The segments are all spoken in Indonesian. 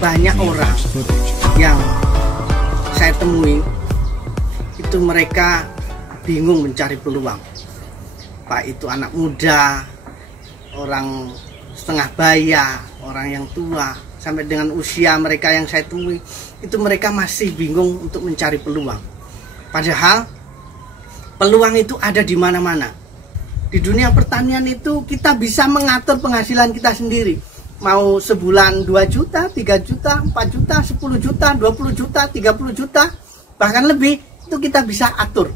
banyak orang yang saya temui itu mereka bingung mencari peluang, Pak, itu anak muda, orang setengah baya, orang yang tua, sampai dengan usia mereka yang saya temui itu mereka masih bingung untuk mencari peluang. Padahal peluang itu ada di mana-mana. Di dunia pertanian itu kita bisa mengatur penghasilan kita sendiri. Mau sebulan 2 juta, 3 juta, 4 juta, 10 juta, 20 juta, 30 juta, bahkan lebih, itu kita bisa atur.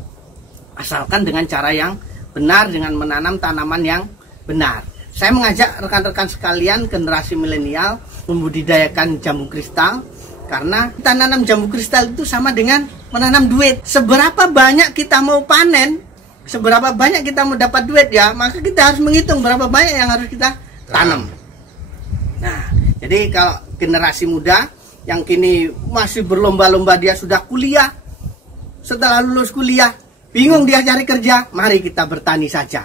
Asalkan dengan cara yang benar, dengan menanam tanaman yang benar. Saya mengajak rekan-rekan sekalian generasi milenial membudidayakan jambu kristal, karena kita nanam jambu kristal itu sama dengan menanam duit. Seberapa banyak kita mau panen, seberapa banyak kita mau dapat duit ya, maka kita harus menghitung berapa banyak yang harus kita tanam. Nah, jadi kalau generasi muda yang kini masih berlomba-lomba, dia sudah kuliah, setelah lulus kuliah bingung dia cari kerja, mari kita bertani saja.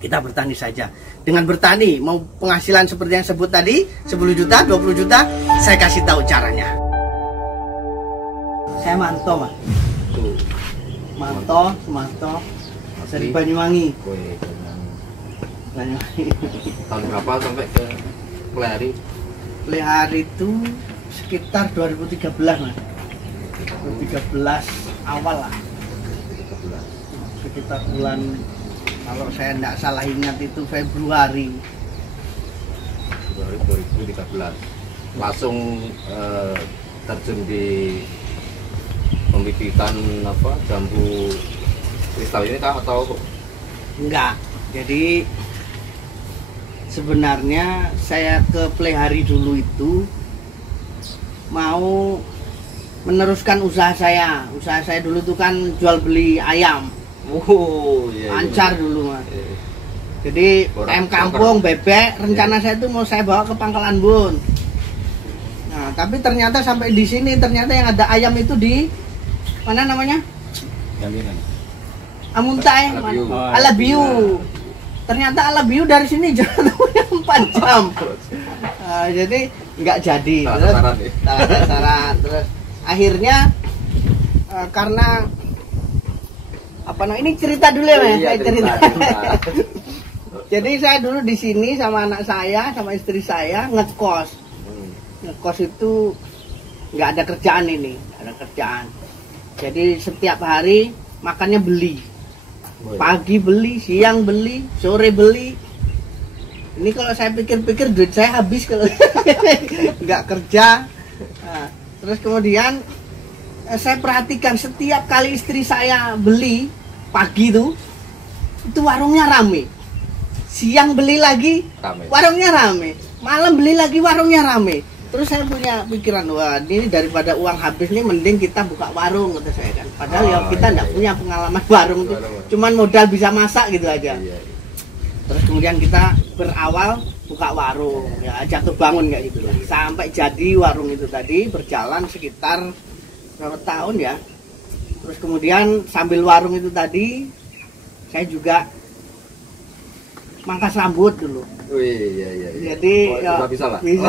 Kita bertani saja. Dengan bertani, mau penghasilan seperti yang sebut tadi, 10 juta, 20 juta, saya kasih tahu caranya. Saya Manto, Mas. Manto, dari Banyuwangi. Banyuwangi. Tahun berapa sampai ke Plehari? Plehari itu sekitar 2013, Mas. 2013 awal lah. Sekitar bulan, kalau saya tidak salah ingat itu Februari 2013. Langsung terjun di pembibitan apa jambu kristal ini kah atau enggak? Jadi sebenarnya saya ke Plehari dulu itu mau meneruskan usaha saya. Usaha saya dulu tuh kan jual beli ayam. Iya, Lancar iya. dulu, Mas. Jadi ayam kampung, bebek, rencana saya tuh mau saya bawa ke Pangkalan Bun. Nah, tapi ternyata sampai di sini ternyata yang ada ayam itu di mana namanya? Amuntai, Alabiu. Ternyata Alabiu dari sini jalan 4 jam. Jadi nggak jadi. Salah. Terus akhirnya karena apa namanya, ini cerita dulu ya, Mas. Iya, cerita. Jadi saya dulu di sini sama anak saya, sama istri saya ngekos. Ngekos itu nggak ada kerjaan ini, nggak ada kerjaan. Jadi setiap hari makannya beli. Pagi beli, siang beli, sore beli. Ini kalau saya pikir-pikir duit saya habis kalau nggak kerja. Nah, terus kemudian saya perhatikan setiap kali istri saya beli pagi itu warungnya rame. Siang beli lagi, rame. Warungnya rame. Malam beli lagi, warungnya rame. Terus saya punya pikiran, wah ini daripada uang habis nih mending kita buka warung, kata saya kan. Padahal ya kita enggak punya pengalaman warung tuh, cuman modal bisa masak gitu aja. Terus kemudian kita berawal buka warung, ya jatuh bangun kayak gitu loh. Sampai jadi warung itu tadi berjalan sekitar berapa tahun ya. Terus kemudian sambil warung itu tadi saya juga mangkas rambut dulu. Iya. Jadi ya, bisa lah. Bisa.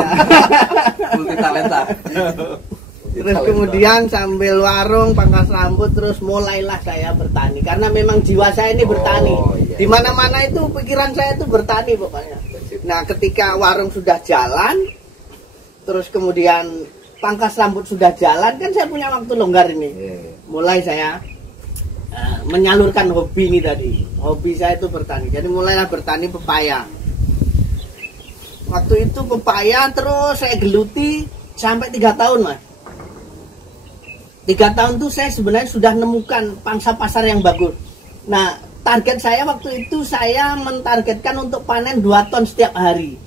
Multi talenta. Terus kemudian sambil warung, pangkas rambut, terus mulailah saya bertani karena memang jiwa saya ini bertani. Iya. Di mana-mana itu pikiran saya itu bertani pokoknya. Nah, ketika warung sudah jalan, terus kemudian pangkas rambut sudah jalan, kan saya punya waktu longgar ini. Mulai saya menyalurkan hobi ini tadi. Hobi saya itu bertani. Jadi mulailah bertani pepaya. Waktu itu pepaya terus saya geluti sampai 3 tahun, Mas. 3 tahun tuh saya sebenarnya sudah menemukan pangsa pasar yang bagus. Nah, target saya waktu itu saya mentargetkan untuk panen 2 ton setiap hari.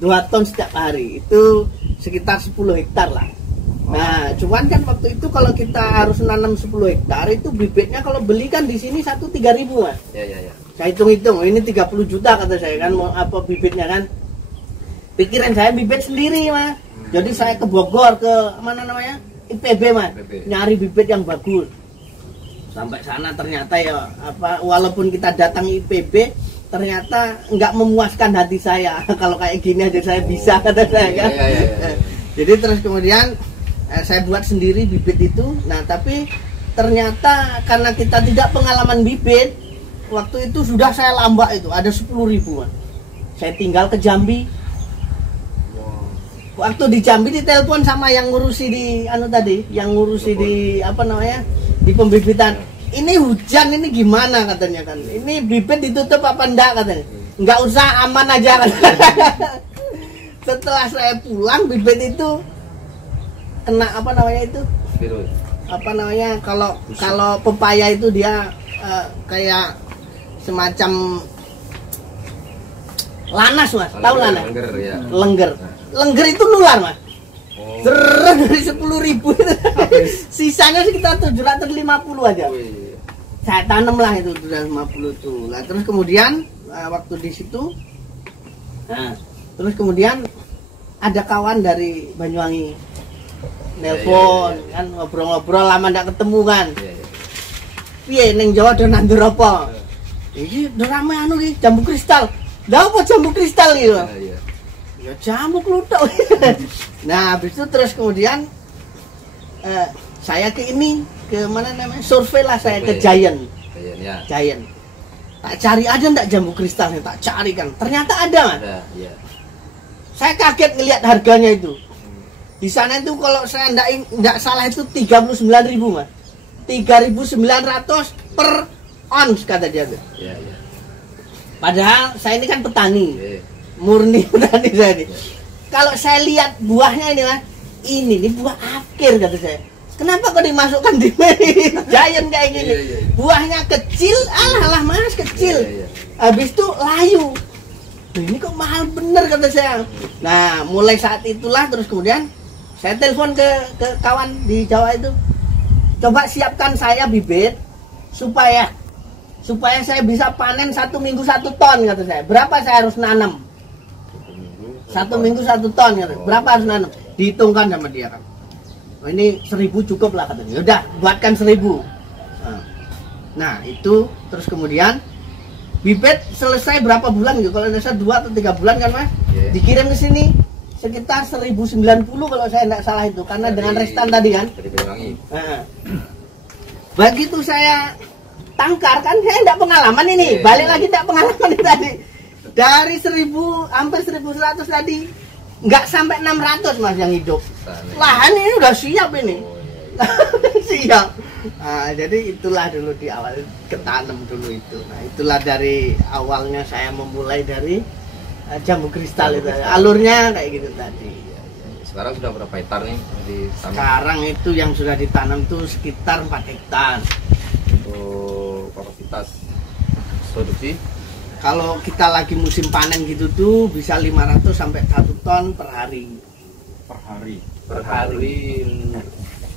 2 ton setiap hari. Itu sekitar 10 hektar lah. Nah, cuman kan waktu itu kalau kita harus nanam 10 hektar itu bibitnya kalau beli kan di sini 3.000, Mas. Iya. Saya hitung-hitung, ini 30 juta kata saya kan, mau apa bibitnya kan. Pikiran saya bibit sendiri, Mas. Jadi saya ke Bogor, ke mana namanya? IPB, Mas. Nyari bibit yang bagus. Sampai sana ternyata ya walaupun kita datang IPB ternyata nggak memuaskan hati saya. Kalau kayak gini aja saya bisa, kata saya kan. Jadi terus kemudian saya buat sendiri bibit itu. Nah tapi ternyata karena kita tidak pengalaman bibit, waktu itu sudah saya lambak itu ada 10.000 Mas. Saya tinggal ke Jambi. Waktu di Jambi ditelepon sama yang ngurusi di tadi, yang ngurusi di di pembibitan. Ini hujan ini gimana katanya kan? Ini bibit ditutup apa enggak katanya? Enggak usah, aman aja katanya. Setelah saya pulang bibit itu kena Virus. Kalau pepaya itu dia kayak semacam lanas Mas, tahu lanas? Lengger ya. Lengger itu nular Mas. Oh. Dari 10.000 sisanya sekitar 750 aja. Saya tanam lah itu 750 tuh. Nah, terus kemudian waktu di situ, terus kemudian ada kawan dari Banyuwangi nelpon kan, ngobrol-ngobrol lama ndak ketemu kan. Piye ning Jawa do nandur apa? Iki do rame iki jambu kristal. Lah apa jambu kristal iki? Ya jambu kluthuk. Nah, habis itu terus kemudian saya ke mana namanya? Survei lah saya ke Giant. Giant. Tak cari ada ndak jambu kristalnya, tak cari kan. Ternyata ada, Mas. Iya. Saya kaget ngelihat harganya itu. Di sana itu kalau saya ndak salah itu 39.000 Mas. 3.900 per ons kata dia. Iya. Padahal saya ini kan petani. Murni petani saya ini. Kalau saya lihat buahnya ini Mas, ini buah akhir kata saya. Kenapa kok dimasukkan di Giant kayak gini? Buahnya kecil, alah Mas, kecil. Habis itu layu. Ini kok mahal bener kata saya. Nah, mulai saat itulah terus kemudian saya telepon ke kawan di Jawa itu. Coba siapkan saya bibit supaya saya bisa panen 1 minggu 1 ton kata saya. Berapa saya harus nanam? 1 minggu 1 ton kata. Berapa harus nanam? Dihitungkan sama dia kan. Oh, ini 1.000 cukup lah katanya. Yaudah, buatkan 1.000. Nah, itu terus kemudian bibit selesai berapa bulan gitu? Kalau saya 2 atau 3 bulan kan Mas? Dikirim ke sini sekitar 1.090 kalau saya tidak salah itu, karena dengan restan tadi kan. Begitu saya tangkar kan, saya tidak pengalaman ini. Balik lagi tidak pengalaman ini tadi. Dari 1.000 hampir 1.100 tadi, nggak sampai 600 Mas yang hidup. Lahan ini udah siap ini. Siap. Nah, jadi itulah dulu di awal ketanam dulu itu. Nah, itulah dari awalnya saya memulai dari jambu kristal itu. Alurnya kayak gitu tadi. Sekarang sudah berapa hektar nih ditanam? Sekarang itu yang sudah ditanam tuh sekitar 4 hektar. Untuk kapasitas produksi? Kalau kita lagi musim panen gitu tuh bisa 500 sampai 1 ton per hari. Per hari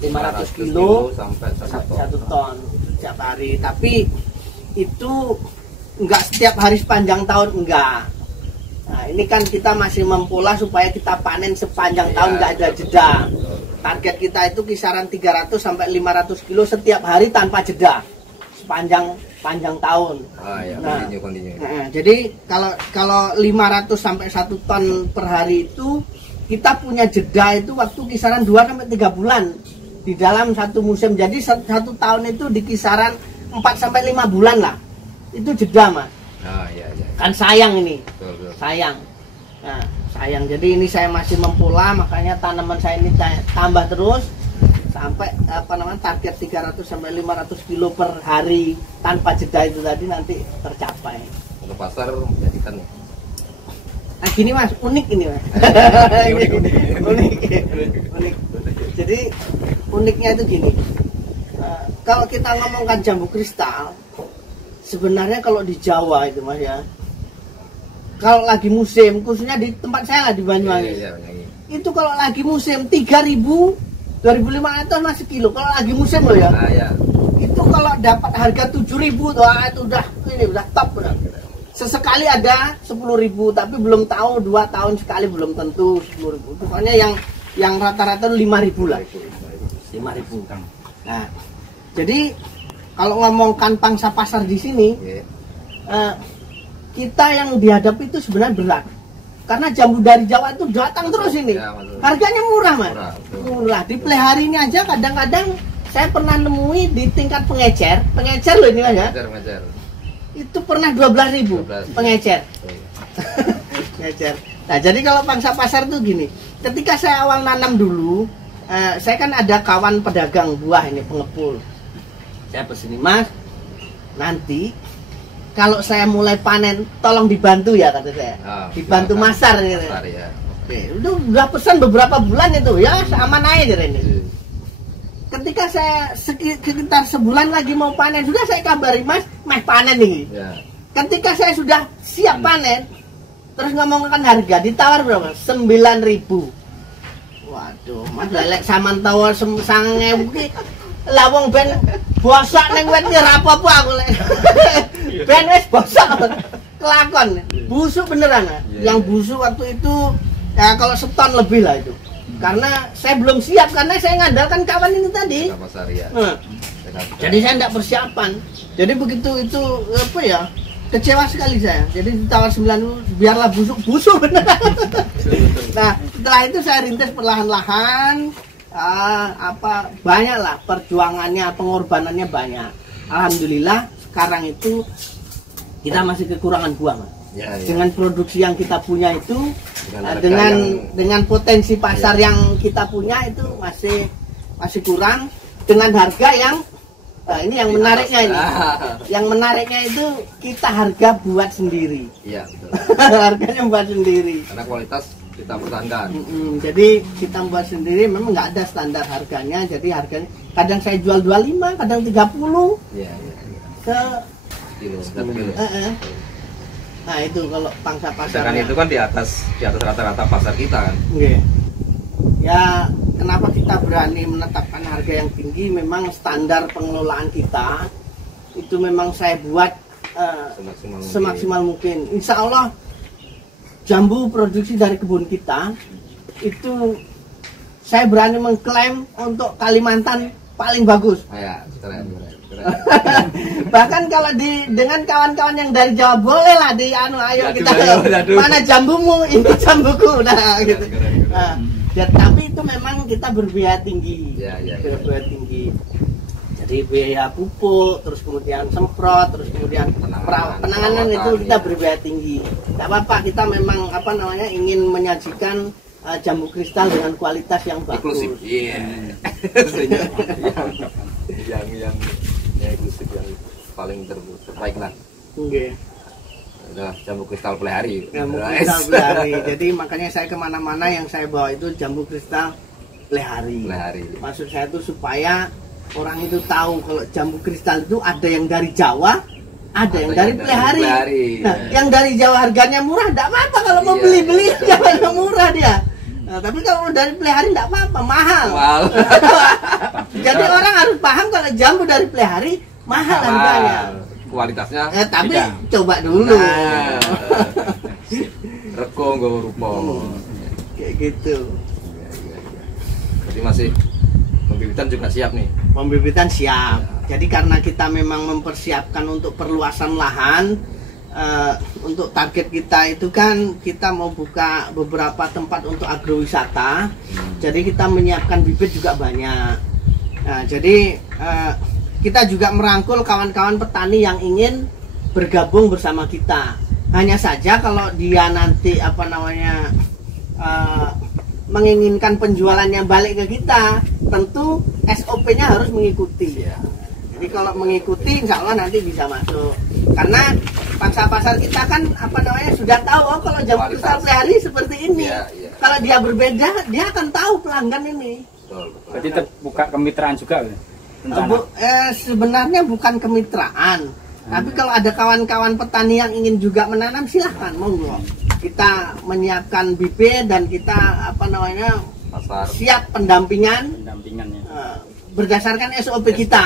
500 kilo sampai 1 ton setiap hari. Tapi itu enggak setiap hari sepanjang tahun, enggak. Nah, ini kan kita masih mempola supaya kita panen sepanjang tahun, enggak ada jeda. Target kita itu kisaran 300 sampai 500 kilo setiap hari tanpa jeda sepanjang tahun. Continue. Nah, jadi kalau 500 sampai 1 ton per hari itu kita punya jeda itu waktu kisaran 2 sampai 3 bulan di dalam satu musim. Jadi 1 tahun itu di kisaran 4 sampai 5 bulan lah. Itu jeda Mas. Kan sayang ini. Betul. Sayang. Nah, sayang. Jadi ini saya masih mempola, makanya tanaman saya ini tambah terus sampai target 300 sampai 500 kilo per hari tanpa jeda itu tadi nanti tercapai. Untuk pasar menjadikan nah gini Mas, unik ini Mas. Unik. Jadi uniknya itu gini. Kalau kita ngomongkan jambu kristal, sebenarnya kalau di Jawa itu Mas ya, kalau lagi musim, khususnya di tempat saya lah di Banyuwangi, itu kalau lagi musim 3.000, 2.500 masih kilo. Kalau lagi musim loh ya, itu kalau dapat harga 7.000 tuh, itu udah top benar. Sesekali ada 10.000, tapi belum tahu 2 tahun sekali belum tentu 10.000. Pokoknya yang rata-rata 5.000 lah. 5.000. Nah, jadi kalau ngomongkan pangsa pasar di sini, kita yang dihadapi itu sebenarnya berat. karena jambu dari Jawa itu datang terus ini. Ya, harganya murah Mas. Murah. Di Plehari ini aja kadang-kadang saya pernah nemui di tingkat pengecer loh ini Mas ya. Pengecer. Itu pernah 12.000 pengecer. Pengecer. Nah, jadi kalau pangsa pasar tuh gini, ketika saya awal nanam dulu, saya kan ada kawan pedagang buah ini, pengepul. Saya pesini, Mas, nanti kalau saya mulai panen, tolong dibantu ya, kata saya. Dibantu masar gitu. Ya. Oke, udah pesan beberapa bulan itu, ya aman aja ini. Ketika saya sekitar sebulan lagi mau panen, sudah saya kabari, Mas panen nih. Ya. Ketika saya sudah siap panen, terus ngomongkan harga, ditawar berapa? 9.000. Waduh, Mas lelek saman tawar sange iki. Lah wong ben bosak ning wit ki ora apa-apa aku lek. Ben wis bosak. Kelakon. Busuk beneran. Yang busuk waktu itu ya kalau seton lebih lah itu. Karena saya belum siap, karena saya ngandalkan kawan ini tadi. Jadi saya tidak persiapan. Jadi begitu itu apa ya? Kecewa sekali saya. Jadi ditawar 9, biarlah busuk beneran. Nah, setelah itu saya rintis perlahan-lahan. Banyak lah perjuangannya, pengorbanannya banyak. Alhamdulillah sekarang itu kita masih kekurangan buah, Mas. Ya. Dengan produksi yang kita punya itu, dengan potensi pasar yang kita punya itu masih kurang. Dengan harga yang ini yang menariknya ini. Yang menariknya itu kita harga buat sendiri. Iya, betul. Harganya buat sendiri. Karena kualitas kita pertahankan. Jadi kita buat sendiri, memang nggak ada standar harganya. Jadi harganya kadang saya jual 25, kadang 30. Iya. Ke kilo. Nah itu kalau pangsa pasar. Sedangkan itu kan di atas rata-rata pasar kita kan. Okay. Ya kenapa kita berani menetapkan harga yang tinggi? Memang standar pengelolaan kita itu memang saya buat semaksimal mungkin. Insya Allah jambu produksi dari kebun kita itu saya berani mengklaim untuk Kalimantan paling bagus. Keren. Bahkan kalau dengan kawan-kawan yang dari Jawa boleh lah ayo kita mana jambumu, ini jambuku, nah gitu. Ya, tapi itu memang kita berbiaya tinggi. Berbiaya tinggi. Jadi biaya pupuk, terus kemudian semprot, terus kemudian penanganan itu kita berbiaya tinggi. Tidak apa-apa, kita memang ingin menyajikan jambu kristal dengan kualitas yang bagus. Inklusif. Yang inklusif, yang paling terbaik lah. Jambu kristal Plehari. Jambu kristal Plehari. Jadi makanya saya kemana-mana yang saya bawa itu jambu kristal Plehari. Maksud saya itu supaya orang itu tahu kalau jambu kristal itu ada yang dari Jawa, ada yang dari Plehari. Nah, yang dari Jawa harganya murah, tidak apa-apa kalau mau beli jangan murah dia. Nah, tapi kalau dari Plehari tidak apa-apa, mahal. Jadi orang harus paham kalau jambu dari Plehari mahal harganya. Kualitasnya tapi coba dulu. Rego nggawa rupa. Kayak gitu. Jadi masih pembibitan juga siap nih. Pembibitan siap. Jadi karena kita memang mempersiapkan untuk perluasan lahan, untuk target kita itu kan kita mau buka beberapa tempat untuk agrowisata. Jadi kita menyiapkan bibit juga banyak. Nah, jadi kita juga merangkul kawan-kawan petani yang ingin bergabung bersama kita. Hanya saja kalau dia nanti menginginkan penjualannya balik ke kita, tentu SOP-nya harus mengikuti. Jadi kalau mengikuti, insya Allah nanti bisa masuk. Karena pangsa pasar kita kan sudah tahu kalau jambu kristal Plehari seperti ini. Kalau dia berbeda, dia akan tahu pelanggan ini. Berarti terbuka kemitraan juga. Sebenarnya bukan kemitraan, tapi kalau ada kawan-kawan petani yang ingin juga menanam, silahkan, monggo. Kita menyiapkan bibit dan kita siap pendampingan berdasarkan SOP kita.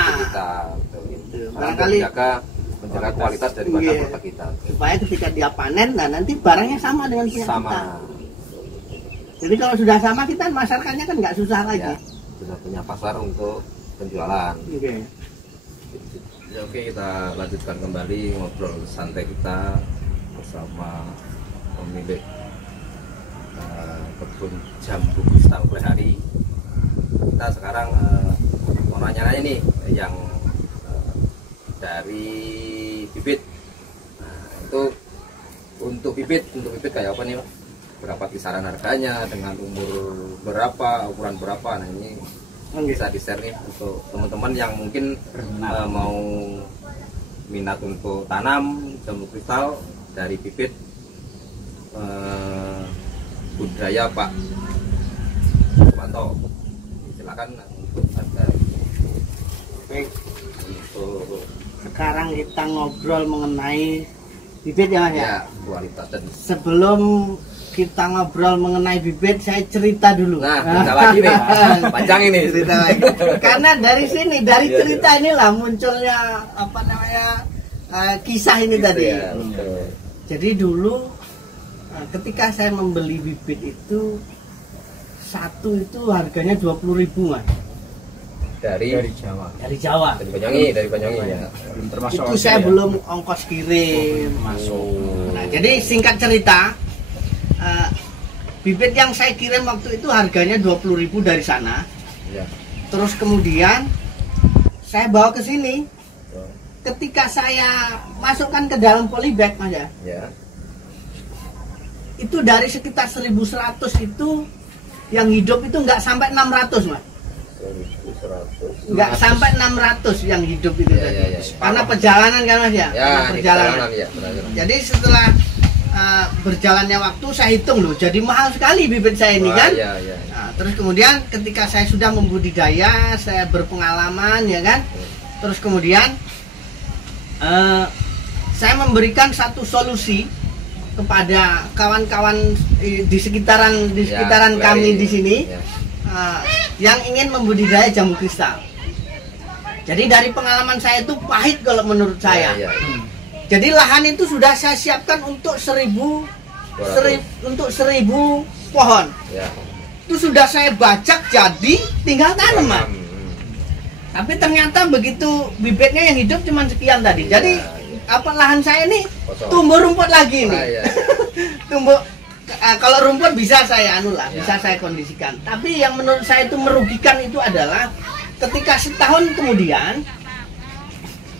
Barangkali menjaga kualitas daripada produk kita. Supaya ketika dia panen, nah nanti barangnya sama dengan punya kita. Jadi kalau sudah sama, kita masarkannya kan nggak susah lagi. Sudah punya pasar untuk penjualan. Oke, kita lanjutkan kembali ngobrol santai kita bersama pemilik kebun jambu kristal Klehari. Kita sekarang mau nanya-nanya nih yang dari bibit. Nah, itu untuk bibit kayak apa nih, Pak? Berapa kisaran harganya, dengan umur berapa, ukuran berapa? Nah, ini bisa di-share nih untuk teman-teman yang mungkin mau minat untuk tanam jambu kristal dari bibit budaya Pak Suwanto. Silakan untuk harga. Baik, Untuk sekarang kita ngobrol mengenai bibit ya Mas ya. ya kualitas dan Sebelum kita ngobrol mengenai bibit, saya cerita dulu. nah cerita lagi nih, panjang ini Cerita lagi. Karena dari sini, dari cerita inilah munculnya apa namanya kisah ini Gitu tadi. ya, betul. Jadi dulu ketika saya membeli bibit itu satu itu harganya 20.000 Mas. dari Jawa. Dari Jawa. dari Banyuwangi ya. Belum termasuk Itu ongkir saya ya? belum ongkos kirim. Masuk. Nah, jadi singkat cerita, bibit yang saya kirim waktu itu harganya 20.000 dari sana. Ya. Terus kemudian saya bawa ke sini. Ketika saya masukkan ke dalam polybag Mas ya, Ya. itu dari sekitar 1.100 itu yang hidup itu nggak sampai 600 Mas. 1.100. Nggak sampai 600 yang hidup itu Ya, tadi. ya, ya. Karena perjalanan kan Mas ya, Ya, karena ini perjalanan. ya, benar. Jadi setelah berjalannya waktu saya hitung loh, jadi mahal sekali bibit saya ini Wah, kan. ya, ya. Nah, terus kemudian ketika saya sudah membudidaya, saya berpengalaman ya kan. Terus kemudian saya memberikan satu solusi kepada kawan-kawan di sekitaran Ya, kami di sini. Ya. Yang ingin membudidaya jambu kristal. Jadi dari pengalaman saya itu pahit kalau menurut saya. Ya, ya. Jadi lahan itu sudah saya siapkan untuk 1.000 pohon. Ya. Itu sudah saya bajak jadi tinggal tanam Mas. Tapi ternyata begitu bibitnya yang hidup cuma sekian tadi. Iya, Jadi iya. apa lahan saya ini Kosong. tumbuh rumput lagi nih. Ah, ya. Tumbuh kalau rumput bisa saya Ya. bisa saya kondisikan. Tapi yang menurut saya itu merugikan itu adalah ketika setahun kemudian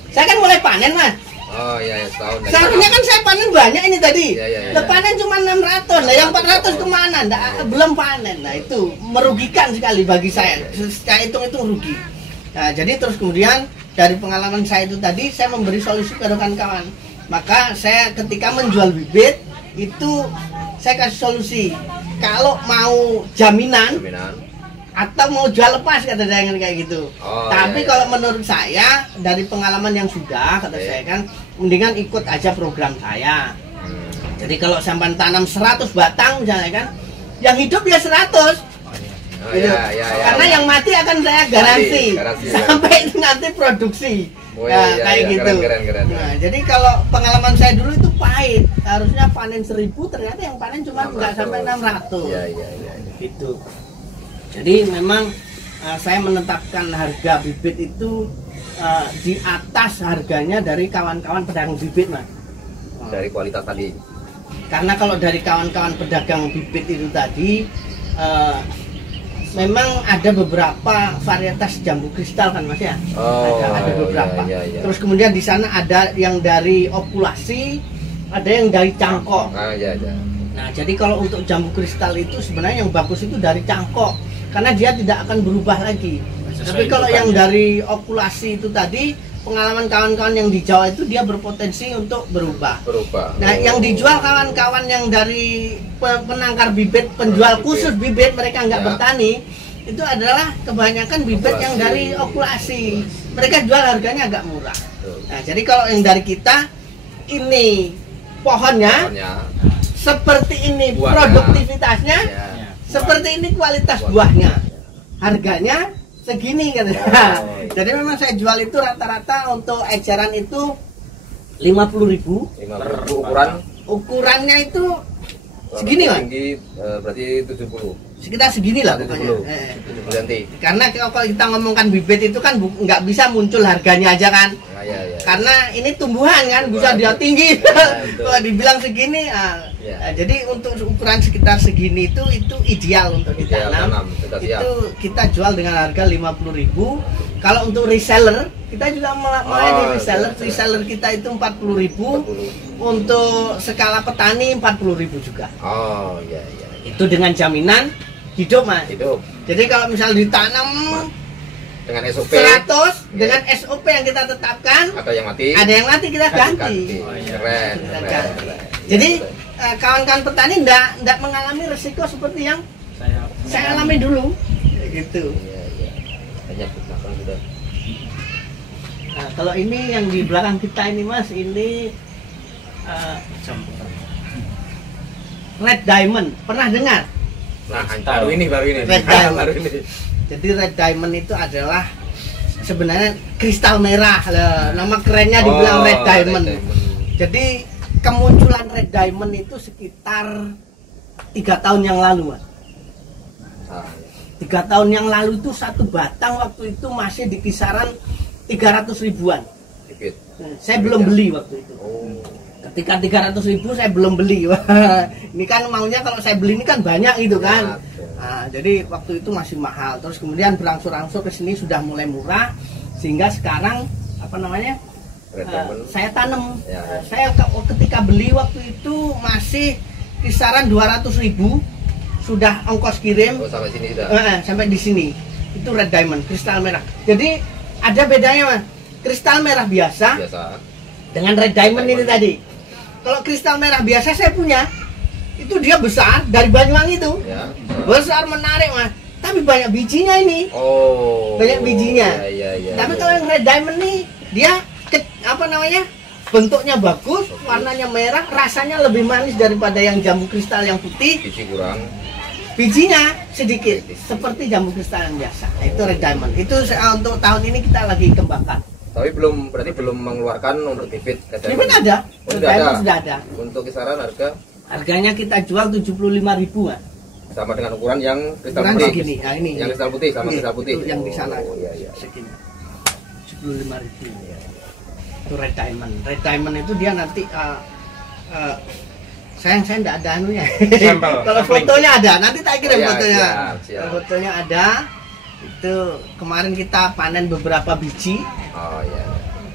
saya kan mulai panen Mas. Oh iya, ya, setahun. dari Seharusnya tanam. kan saya panen banyak ini tadi. Iya, iya, iya. Lah panen cuma 600. Nah, yang 400 kemana? Belum panen. Nah, itu merugikan sekali bagi saya. Saya hitung itu rugi. Nah, jadi terus kemudian dari pengalaman saya itu tadi saya memberi solusi ke rekan-kawan. Maka saya ketika menjual bibit itu saya kasih solusi. Kalau mau jaminan atau mau jual lepas kata saya kayak gitu. Oh, Tapi iya, iya. kalau menurut saya dari pengalaman yang sudah kata Oke. saya kan mendingan ikut aja program saya. Hmm. Jadi kalau sampai tanam 100 batang misalnya kan, yang hidup ya 100. Oh, Gitu. iya, iya, iya. Karena yang mati akan saya garansi Garansi. sampai nanti produksi. Oh, Nah, iya, kayak iya, gitu. keren. Nah, jadi kalau pengalaman saya dulu itu pahit. Harusnya panen 1.000, ternyata yang panen cuma nggak sampai 600. Iya, iya, iya. Gitu. Jadi memang saya menetapkan harga bibit itu di atas harganya dari kawan-kawan pedagang bibit Mas. Dari kualitas tadi. Karena kalau dari kawan-kawan pedagang bibit itu tadi memang ada beberapa varietas jambu kristal kan Mas ya. Oh, ada beberapa. iya. Terus kemudian di sana ada yang dari okulasi, ada yang dari cangkok. Ah, iya. Nah, jadi kalau untuk jambu kristal itu sebenarnya yang bagus itu dari cangkok karena dia tidak akan berubah lagi. Tapi kalau yang dari okulasi itu tadi, pengalaman kawan-kawan yang di Jawa itu dia berpotensi untuk berubah. Nah, yang dijual kawan-kawan yang dari penangkar bibit, penjual khusus bibit, mereka nggak Ya. bertani, itu adalah kebanyakan bibit yang dari okulasi. Mereka jual harganya agak murah. Nah, jadi kalau yang dari kita ini pohonnya seperti ini Buahnya. produktivitasnya, Ya. seperti ini kualitas buahnya, harganya segini kan. Oh, iya. Jadi memang saya jual itu rata-rata untuk eceran itu 50.000. 50.000 ukuran Ukurannya itu segini Mas, tinggi berarti 70 sekitar segini lah 70 pokoknya. 70 cm. Karena kalau kita ngomongkan bibit itu kan nggak bisa muncul harganya aja kan. ya. Karena ini tumbuhan kan, bisa dia tinggi. Kalau dibilang segini, jadi untuk ukuran sekitar segini itu ideal untuk ditanam. Itu kita jual dengan harga 50.000. Kalau untuk reseller, kita juga melayani reseller. Reseller kita itu 40.000. Untuk skala petani 40.000 juga. Oh iya. Itu dengan jaminan hidup, Mas. Hidup. Jadi kalau misal ditanam dengan SOP 100 dengan SOP yang kita tetapkan, ada yang mati kita ganti. Keren. Jadi kawan-kawan petani enggak mengalami resiko seperti yang saya alami dulu gitu. Banyak di belakang sudah. Nah, kalau ini yang di belakang kita ini, Mas, ini Red Diamond, pernah dengar? Nah, baru ini. Red Diamond. Jadi Red Diamond itu adalah sebenarnya kristal merah. Nama kerennya dibilang Red Diamond. Jadi kemunculan Red Diamond itu sekitar 3 tahun yang lalu, Mas. 3 tahun yang lalu itu satu batang waktu itu masih di kisaran 300 ribuan. Saya belum beli waktu itu. Ketika 300.000 saya belum beli. Ini kan maunya kalau saya beli ini kan banyak gitu kan. Nah, jadi waktu itu masih mahal. Terus kemudian berangsur-angsur ke sini sudah mulai murah sehingga sekarang saya tanam. Saya ketika beli waktu itu masih kisaran 200.000 sudah ongkos kirim. Sampai sini sudah. Sampai di sini. Itu Red Diamond, kristal merah. Jadi ada bedanya, Mas. Kristal merah biasa. Dengan Red Diamond ini tadi. Kalau kristal merah biasa saya punya, itu dia besar dari Banyuwangi itu, besar menarik, Mas. Tapi banyak bijinya ini. Banyak bijinya. Tapi kalau yang Red Diamond nih, dia bentuknya bagus, warnanya merah, rasanya lebih manis daripada yang jambu kristal yang putih. Biji kurang. Bijinya sedikit, seperti jambu kristal yang biasa. Itu Red Diamond. Itu untuk tahun ini kita lagi kembangkan. Tapi berarti belum mengeluarkan untuk bibit. Bibit ada. Sudah ada. Untuk kisaran harganya kita jual 75.000, Mas. Sama dengan ukuran yang kristal putih. Segini. Nah, ini. Yang kristal putih sama kristal putih. Yang di sana. Iya. Segini. 75.000. Itu Red Diamond. Red Diamond itu dia nanti saya enggak ada anunya. Kalau fotonya ada, nanti tak kirim fotonya. Siap. Fotonya ada. Itu kemarin kita panen beberapa biji.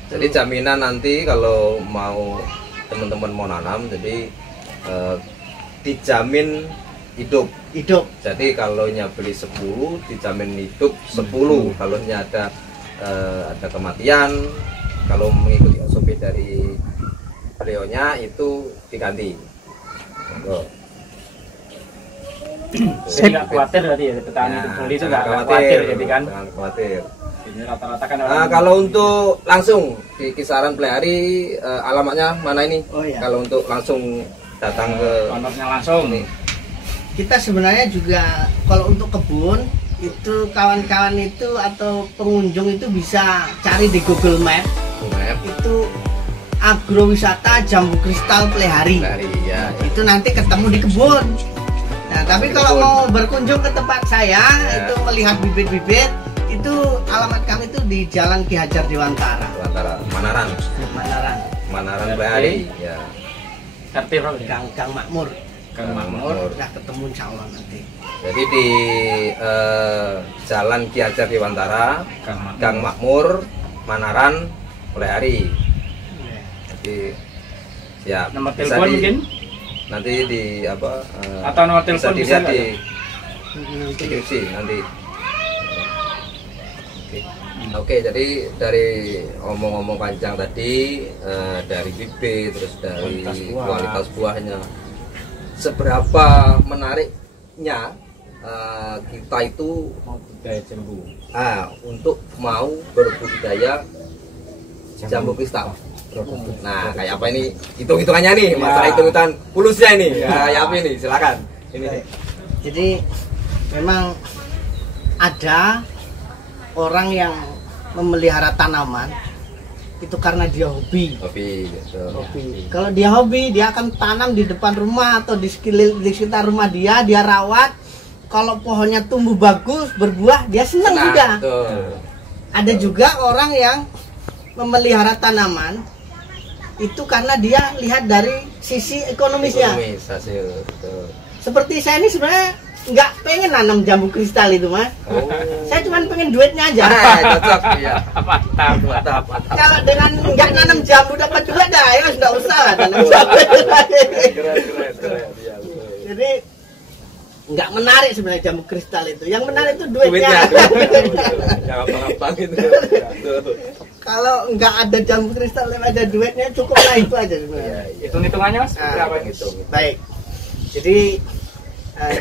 Jadi jaminan nanti kalau mau teman-teman mau nanam, jadi dijamin hidup. Jadi kalau beli 10 dijamin hidup 10. Kalau ada kematian, kalau mengikuti SOP dari beliaunya itu diganti. Jadi nggak khawatir berarti ya petani beli itu nggak khawatir jadi kan? Jangan khawatir. Ini rata-rata kan. Kalau untuk langsung di kisaran Plehari, alamatnya mana ini? Kalau untuk langsung datang ke kontaknya langsung nih. Kita sebenarnya juga kalau untuk kebun itu kawan-kawan itu atau pengunjung itu bisa cari di Google Map. Itu agrowisata jambu kristal Plehari. Itu nanti ketemu di kebun. Nah, tapi kalau mau berkunjung ke tempat saya itu melihat bibit-bibit, itu alamat kami itu di Jalan Ki Hajar Dewantara. Manaran Plehari. Gang Makmur. Udah ketemu insya Allah nanti. Jadi di Jalan Ki Hajar Dewantara, Gang Makmur, Manaran Plehari. Jadi siap. Nomor telepon mungkin? Nanti di atau nomor telepon bisa dilihat di deskripsi nanti. Oke, jadi dari omong-omong panjang tadi, dari bibit, terus dari kualitas buahnya, seberapa menariknya kita itu untuk mau berbudidaya jambu kristal. Nah, kayak apa ini? Hitung-hitungannya nih, masalah hitung-hitungan pulusnya ini. Kayak apa ini? Silakan. Ini. Jadi memang ada orang yang memelihara tanaman itu karena dia hobi. Kalau dia hobi, dia akan tanam di depan rumah atau di sekitar rumah dia rawat. Kalau pohonnya tumbuh bagus, berbuah, dia senang juga. Ada juga orang yang memelihara tanaman itu karena dia lihat dari sisi ekonomisnya. Ekonomis, hasil, betul. Seperti saya ini sebenarnya nggak pengen nanam jambu kristal itu, Mas. Oh. Saya cuma pengen duitnya aja. Cocok, iya. Mantap. Kalau dengan nggak nanam jambu dapat duit, dah, ya sudah usah lah nanam jambu. Keren. Iya, betul. Jadi nggak menarik sebenarnya jambu kristal itu. Yang menarik itu duitnya. Jangan gampang itu. Kalau nggak ada jambu kristal, ada duitnya cukup lah itu aja sebenarnya. Hitung-hitungannya Mas, berapa Hitung. Baik. Jadi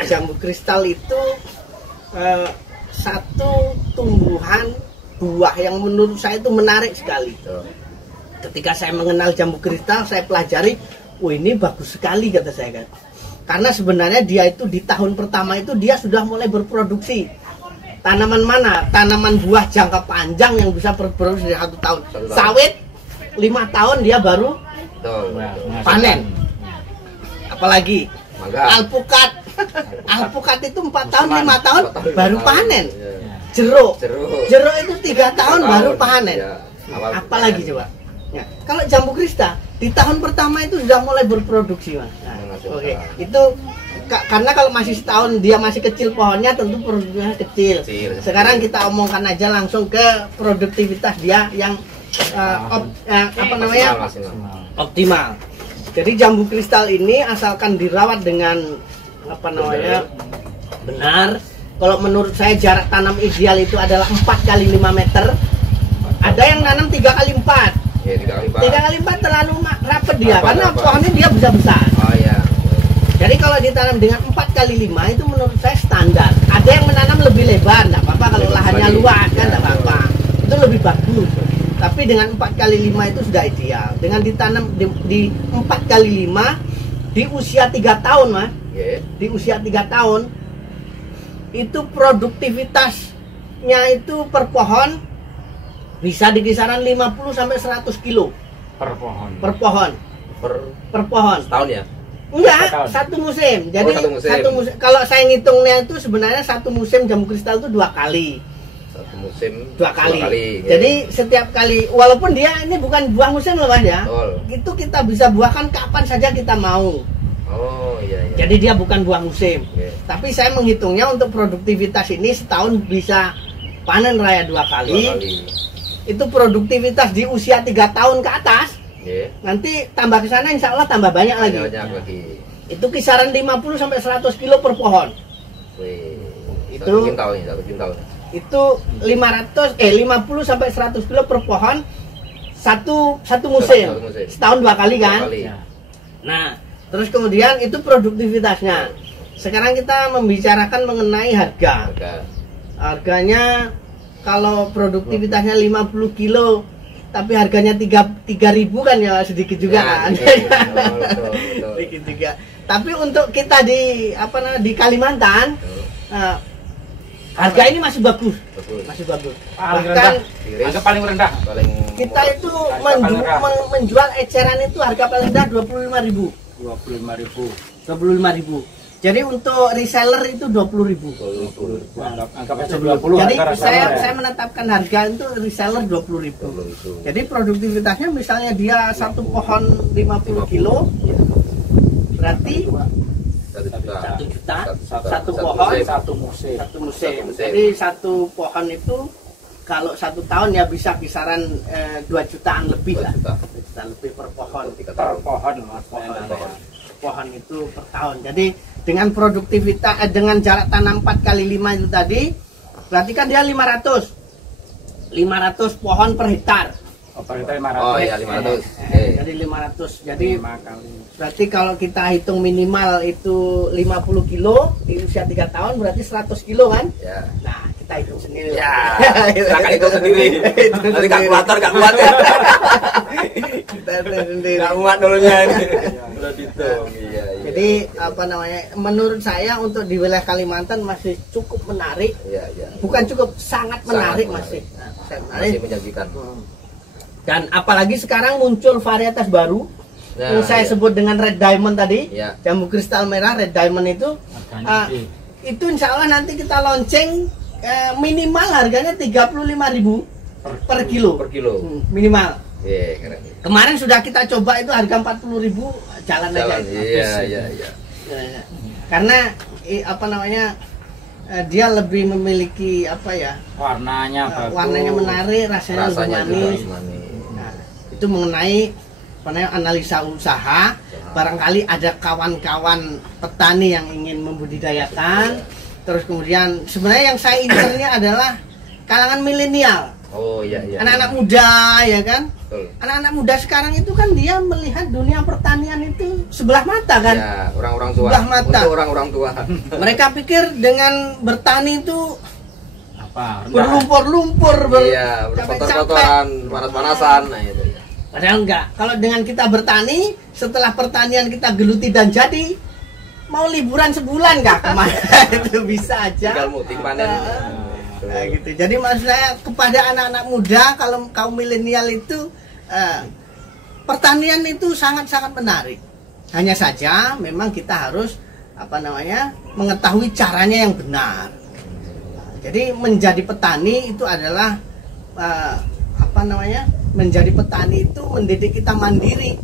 jambu kristal itu satu tumbuhan buah yang menurut saya itu menarik sekali. Ketika saya mengenal jambu kristal, saya pelajari, ini bagus sekali kata saya kan. Karena sebenarnya dia itu di tahun pertama itu dia sudah mulai berproduksi. Tanaman mana? Tanaman buah jangka panjang yang bisa berproduksi dari 1 tahun. Sawit 5 tahun dia baru panen. Apalagi alpukat. Alpukat itu 4 tahun 5 tahun baru panen. Jeruk itu 3 tahun baru panen. Apalagi coba. Ya, kalau jambu kristal di tahun pertama itu sudah mulai berproduksi, Mas. Nah, oke. Itu karena kalau masih setahun dia masih kecil pohonnya, tentu produksinya kecil. Sekarang kita omongkan aja langsung ke produktivitas dia yang optimal. Jadi jambu kristal ini asalkan dirawat dengan benar. Kalau menurut saya jarak tanam ideal itu adalah 4 kali 5 meter. Ada yang nanam 3 kali 4. Ya, 3 kali 4 terlalu rapet dia, karena pohonnya dia bisa besar. Oh iya. Jadi kalau ditanam dengan 4 kali 5 itu menurut saya standar. Ada yang menanam lebih lebar, nggak apa-apa kalau lahannya luas kan nggak apa-apa. Itu lebih bagus. Tapi dengan 4 kali 5 itu sudah ideal. Dengan ditanam di 4 kali 5 di usia 3 tahun, Mas. Di usia 3 tahun itu produktivitasnya itu per pohon bisa di kisaran 50 sampai 100 kilo per pohon. Per pohon. Setahun ya? Enggak, satu musim. Jadi satu musim. Kalau saya ngitungnya itu sebenarnya satu musim jambu kristal itu 2 kali. Satu musim 2 kali. Ya. Jadi setiap kali, walaupun dia ini bukan buah musim loh, Mas ya. Itu kita bisa buahkan kapan saja kita mau. Oh iya. Jadi dia bukan buah musim. Tapi saya menghitungnya untuk produktivitas ini setahun bisa panen raya 2 kali. Itu produktivitas di usia 3 tahun ke atas. Nanti tambah ke sana insya Allah tambah banyak lagi. Itu kisaran 50 sampai 100 kilo per pohon. Itu 1 tahun. Itu 50 sampai 100 kilo per pohon satu musim. Setahun 2 kali kan? Nah, terus kemudian itu produktivitasnya. Sekarang kita membicarakan mengenai harga. Harganya kalau produktivitasnya 50 kilo tapi harganya 3.000 kan ya sedikit juga kan. Sedikit juga. Tapi untuk kita di Kalimantan harga ini masih bagus. Masih bagus. Harga paling rendah. Kita itu menjual eceran itu harga paling rendah 25.000. 25.000. Jadi untuk reseller itu 20.000. Jadi saya menetapkan harga itu reseller 20.000. Jadi produktivitasnya misalnya dia satu pohon 50 kilo, berarti 1 juta satu pohon satu musim. Jadi satu pohon itu kalau 1 tahun ya bisa kisaran 2 jutaan lebih lah. 2 jutaan lebih per pohon. Pohon itu per tahun. Jadi dengan produktivitas dengan jarak tanam 4 kali 5 itu tadi, berarti kan dia 500 pohon per hektar. Per hektar 500. Oh iya 500. Jadi 500. Jadi berarti kalau kita hitung minimal itu 50 kilo di usia 3 tahun berarti 100 kilo kan? Ya. Nah, kita hitung sendiri. Ya. Silakan hitung sendiri. Nanti kalkulator gak kuat ya. Kita hitung sendiri. Gak muat dulunya ini. Belum dihitung. Iya. Jadi menurut saya untuk di wilayah Kalimantan masih cukup menarik. Iya. Bukan cukup, sangat menarik masih. Masih menjanjikan. Dan apalagi sekarang muncul varietas baru yang saya sebut dengan red diamond tadi, jambu kristal merah red diamond itu. Itu insya Allah nanti kita launching minimal harganya 35.000 per kilo. Per kilo. Minimal. Iya, keren. Kemarin sudah kita coba itu harga 40.000 jalan aja. Iya. Karena apa namanya? Dia lebih memiliki apa ya? Warnanya bagus. Warnanya menarik, rasanya lebih manis. Nah, itu mengenai analisa usaha. Barangkali ada kawan-kawan petani yang ingin membudidayakan. Terus kemudian sebenarnya yang saya incernya adalah kalangan milenial. Oh iya. Anak-anak muda ya kan? Betul. Anak-anak muda sekarang itu kan dia melihat dunia pertanian itu sebelah mata kan? Ya, orang-orang tua. Sebelah mata. Untuk orang-orang tua. Mereka pikir dengan bertani itu apa? berlumpur-lumpur, iya, berkotor-kotoran, panas-panasan, nah itu. Padahal enggak. Kalau dengan kita bertani, setelah pertanian kita geluti dan jadi, mau liburan sebulan nggak kemana? Itu bisa aja. Tinggal muting panen. Nah, gitu. Jadi maksud saya kepada anak-anak muda, kalau kaum milenial itu pertanian itu sangat-sangat menarik. Hanya saja memang kita harus mengetahui caranya yang benar. Nah, jadi menjadi petani itu adalah menjadi petani itu mendidik kita mandiri.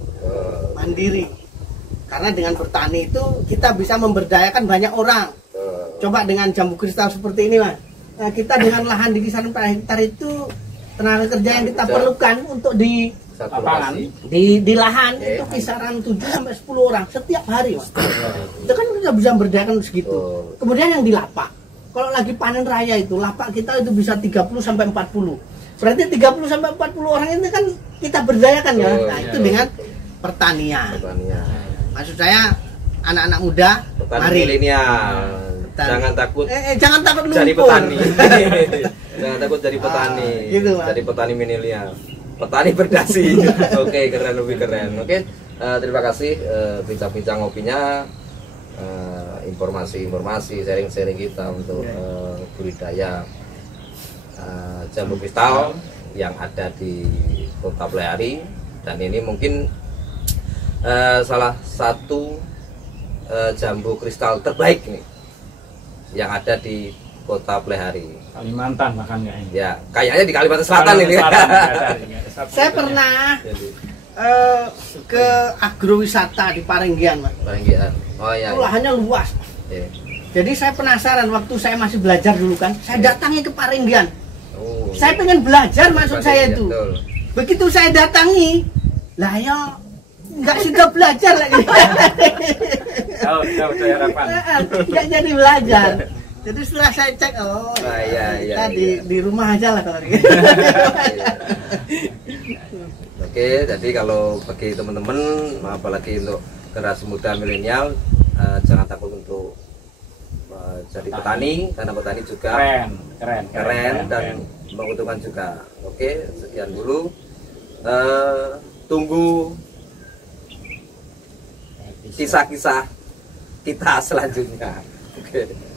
Karena dengan bertani itu kita bisa memberdayakan banyak orang. Coba dengan jambu kristal seperti ini, Mas. Nah, kita dengan lahan di kisaran 4 hektar itu tenaga kerja yang kita perlukan untuk di lapangan di lahan itu kisaran 7 sampai 10 orang setiap hari, Mas. Itu kan kita bisa memberdayakan segitu. Kemudian yang di lapak. Kalau lagi panen raya itu lapak kita itu bisa 30 sampai 40. Berarti 30 sampai 40 orang ini kan kita berdayakan ya. Nah, itu dengan pertanian. Maksud saya anak-anak muda, mari milenial. Jangan takut. Jangan takut jadi petani. Jangan takut jadi petani. Gitu, jadi petani milenial. Petani berdasi. Oke, keren, lebih keren. Oke, terima kasih bincang-bincang ngopinya, informasi-informasi, sharing-sharing kita untuk budidaya jambu kristal yang ada di Kota Blehari. Dan ini mungkin salah satu jambu kristal terbaik nih yang ada di Kota Blehari, Kalimantan bahkan ya ini. Ya, kayaknya di Kalimantan Selatan ini. Saya pernah ke agrowisata di Parenggian, Mas. Parenggian. Oh iya. Lahannya luas. Iya. Jadi saya penasaran waktu saya masih belajar dulu kan, saya datangi ke Parenggian. Oh. Saya pengen belajar maksud saya itu. Betul. Begitu saya datangi, lah ya nggak sudah belajar lagi. Nggak jadi belajar. Jadi setelah saya cek, kita di rumah aja lah kalau gitu. Oke, jadi kalau bagi teman-teman, apalagi untuk generasi muda milenial, jangan takut untuk jadi petani, karena petani juga keren dan menguntungkan juga. Oke, sekian dulu. Tunggu kisah-kisah kita selanjutnya. Oke.